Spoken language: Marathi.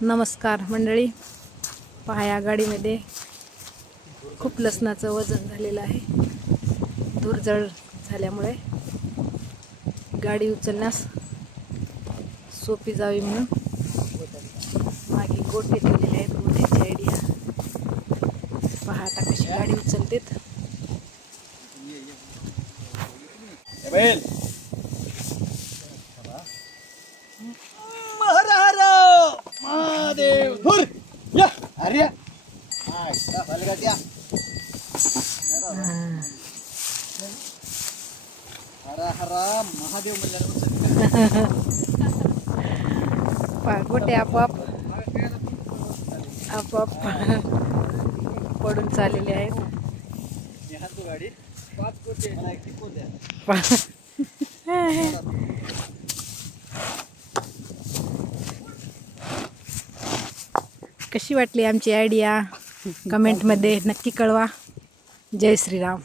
नमस्कार मंडळी, पहा या गाडीमध्ये खूप लसणाचं वजन झालेलं आहे. धूरजळ झाल्यामुळे गाडी उचलण्यास सोपी जावी म्हणून मागे गोटे ठेवलेले आहेत. गोट्याची आयडिया पहा आता कशी गाडी उचलतेत. महादेव धुर या अरे हाय झालं का त्या हरा हरा महादेव म्हणल्यावर पहा गोटे आपोआप पडून चाललेले आहेत. गाडी 5 कोटी मला एक टिकून द्या. कशी वाटली आमची आयडिया कमेंटमध्ये नक्की कळवा. जय श्रीराम.